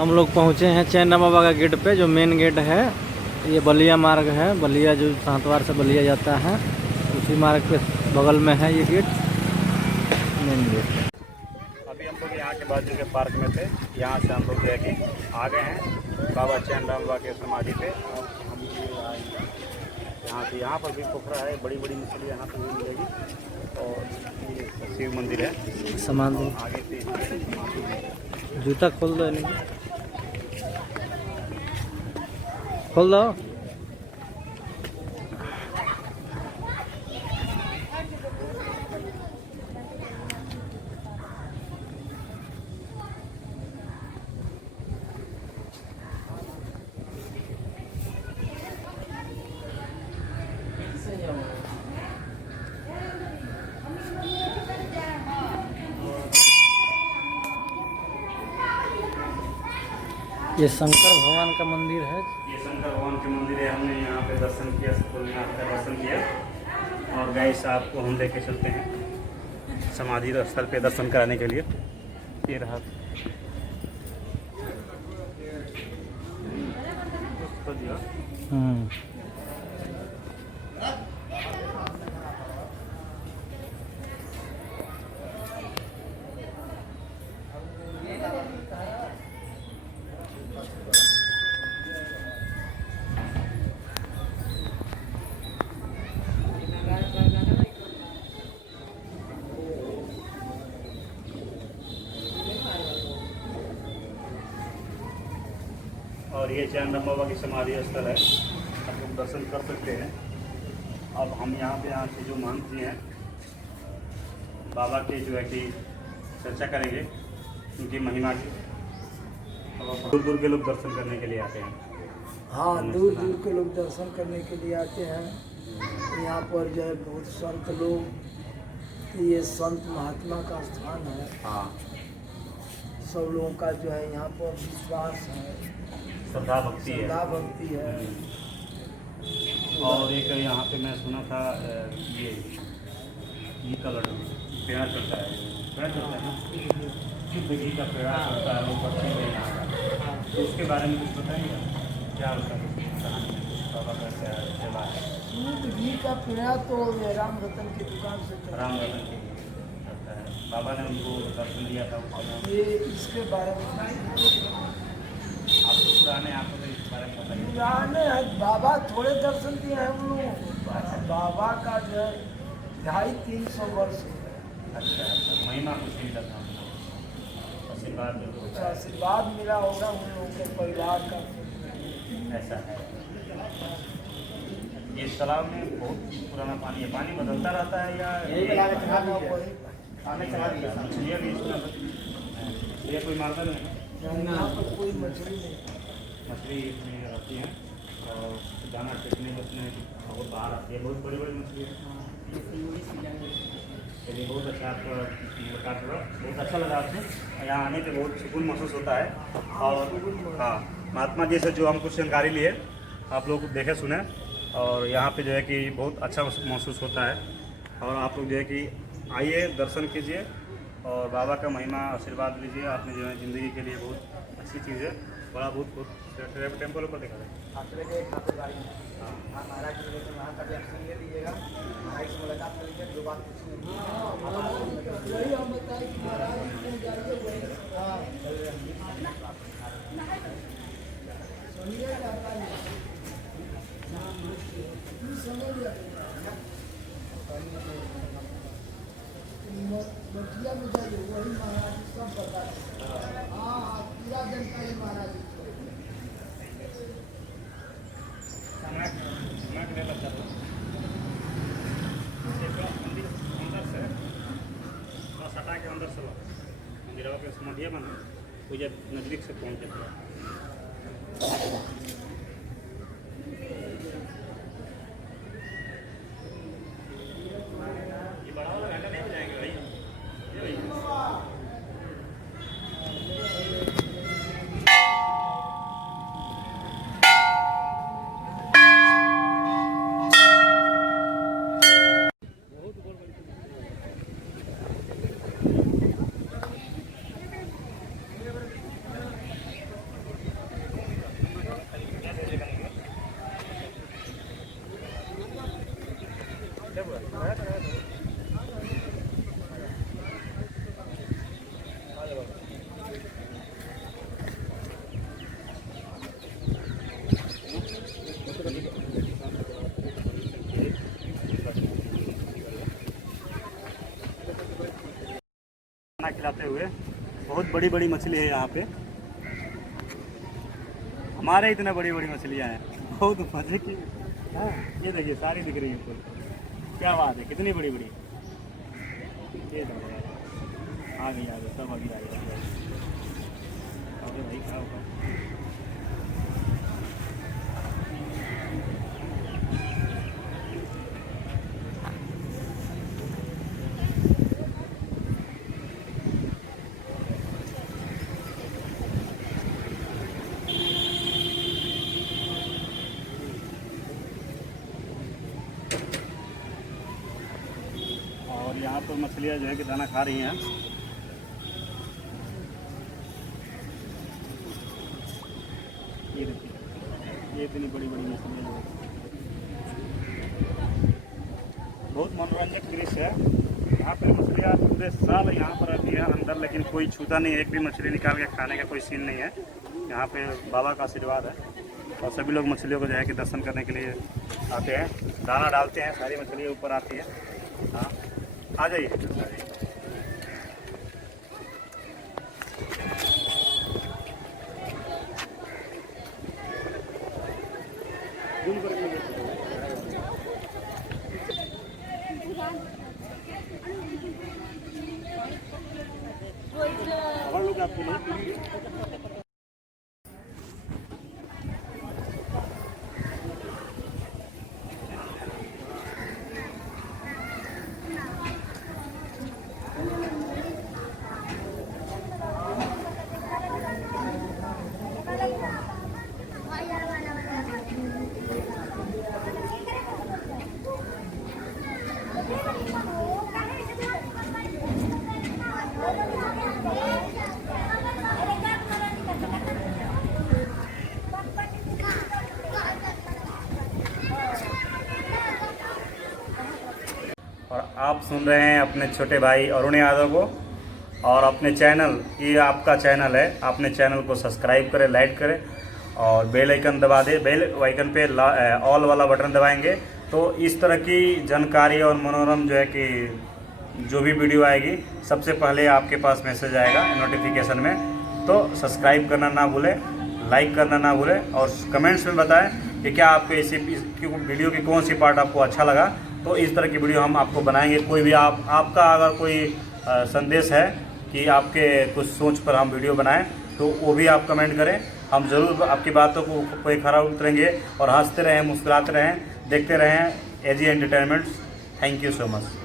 हम लोग पहुँचे हैं चैना बाबा का गेट पे, जो मेन गेट है। ये बलिया मार्ग है, बलिया जो सातवार से बलिया जाता है, उसी मार्ग के बगल में है ये गेट, मेन गेट। अभी हम लोग यहाँ के बाजू के पार्क में थे, यहाँ से हम लोग जो है कि आ गए हैं बाबा चैनराम बाबा के समाधि पे। और हम यहाँ पर भी पोखरा है, बड़ी बड़ी मछली यहाँ पर भी मिलेगी। और ये शिव मंदिर है, समाधि आगे से जूता खोल दो, नहीं खोल दो। ये शंकर भगवान का मंदिर है। ये शंकर भगवान के मंदिर है। हमने यहाँ पे दर्शन किया, सुकुलनाथ का दर्शन किया। और गाइस आपको हम लेके चलते हैं समाधि स्थल पे दर्शन कराने के लिए। ये रहा और ये चैनराम बाबा की समाधि स्थल है, आप लोग दर्शन कर सकते हैं। अब हम यहाँ पे यहाँ से जो महंत जी हैं बाबा के जो है कि चर्चा करेंगे उनकी महिमा की। दूर दूर के लोग दर्शन करने के लिए आते हैं। हाँ, दूर दूर के लोग दर्शन करने के लिए आते हैं। यहाँ पर जो है बहुत संत लोग, ये संत महात्मा का स्थान है। हाँ, सब लोगों का जो है यहाँ पर विश्वास है, श्रद्धा भक्ति है। श्रद्धा भक्ति है। और एक यहाँ पे मैं सुना था ये का लड्डू पेड़ा चलता है, पेड़ा चलता है ना, शुद्ध घी का पेड़ा चलता है, वो पक्षी में यहाँ का। तो उसके बारे में कुछ बताएंगे क्या उसका बाबा का क्या सेवा है? शुद्ध घी का पेड़ा तो ये राम रतन की दुकान से चलता राम रतन की चलता है। बाबा ने उनको दर्शन दिया था उसका। ये इसके बारे में आप तो पुराने, आपको तो इस बारे में बताइए। पुराने बाबा थोड़े दर्शन दिए हैं हम लोग। बाबा का जो है 250-300 वर्ष हो गए। अच्छा अच्छा, महिमा कुछ नहीं करना, आशीर्वाद जो कुछ होता है आशीर्वाद मिला होगा उन लोगों के परिवार का। ऐसा है। ये तालाब में बहुत पुराना पानी है, पानी बदलता रहता है या मछलियाँ भी इसमें ये कोई मारता नहीं है? यहाँ पर कोई मछली नहीं। मछली इसमें रहती हैं और दाना टेकने बचने बहुत बाहर आती है, बहुत बड़ी बड़ी मछली है। चलिए, बहुत अच्छा आपका मुलाकात हुआ, बहुत अच्छा लगा आपसे। यहाँ आने पे बहुत सुकून महसूस होता है। और हाँ, महात्मा जी से जो हम कुछ जानकारी लिए, आप लोग देखे सुने, और यहाँ पे जो है कि बहुत अच्छा महसूस होता है। और आप लोग जो है कि आइए, दर्शन कीजिए और बाबा का महिमा आशीर्वाद लीजिए। आपने जो है ज़िंदगी के लिए बहुत अच्छी चीज़ है। बड़ा बहुत टेम्पल ऊपर दिखा रहे महाराज जी वहाँ का भी एक्शन ले लीजिएगा, भाई से मुलाकात कर लीजिए, जो बात मठिया में जाइए, वही महाराज जी सब बता दें। हाँ, पूरा जानकारी महाराज जी सटा के अंदर से मंदिर के समझिए बना वो जब नजदीक से पहुँच जाता है। ये बड़ा वाला घंटा नहीं बजाएंगे भाई, ये भाई खाना खिलाते हुए। बहुत बड़ी बड़ी मछली है यहाँ पे, हमारे इतने बड़ी बड़ी मछलियाँ हैं, बहुत मजे की। हाँ, ये देखिए सारी दिख रही है ऊपर, क्या बात है, कितनी बड़ी बड़ी। ये आ गई सब अभी आ गई भाई, क्या होगा। और यहाँ पर मछलियाँ जो है कि दाना खा रही हैं। ये देखिए, ये इतनी बड़ी बड़ी मछलियाँ जो है, बहुत मनोरंजक दृश्य है। यहाँ पर मछलियाँ पूरे साल यहाँ पर रहती है अंदर, लेकिन कोई छूता नहीं, एक भी मछली निकाल के खाने का कोई सीन नहीं है। यहाँ पे बाबा का आशीर्वाद है और सभी लोग मछलियों को जो है कि दर्शन करने के लिए आते हैं, दाना डालते हैं, सारी मछलियाँ ऊपर आती है। हाँ, आ जाइए। पकड़ लो आपको नहीं। और आप सुन रहे हैं अपने छोटे भाई अरुण यादव को, और अपने चैनल, ये आपका चैनल है, अपने चैनल को सब्सक्राइब करें, लाइक करें और बेल आइकन दबा दें। बेल आइकन पे ऑल वाला बटन दबाएंगे तो इस तरह की जानकारी और मनोरम जो है कि जो भी वीडियो आएगी सबसे पहले आपके पास मैसेज आएगा नोटिफिकेशन में। तो सब्सक्राइब करना ना भूलें, लाइक करना ना भूलें और कमेंट्स में बताएं कि क्या आपको इसी वीडियो की कौन सी पार्ट आपको अच्छा लगा। तो इस तरह की वीडियो हम आपको बनाएंगे। कोई भी आपका अगर कोई संदेश है कि आपके कुछ सोच पर हम वीडियो बनाएं तो वो भी आप कमेंट करें, हम ज़रूर आपकी बातों को कोई खरा उतरेंगे और हंसते रहें, मुस्कुराते रहें, देखते रहें AG entertainment. Thank you so much.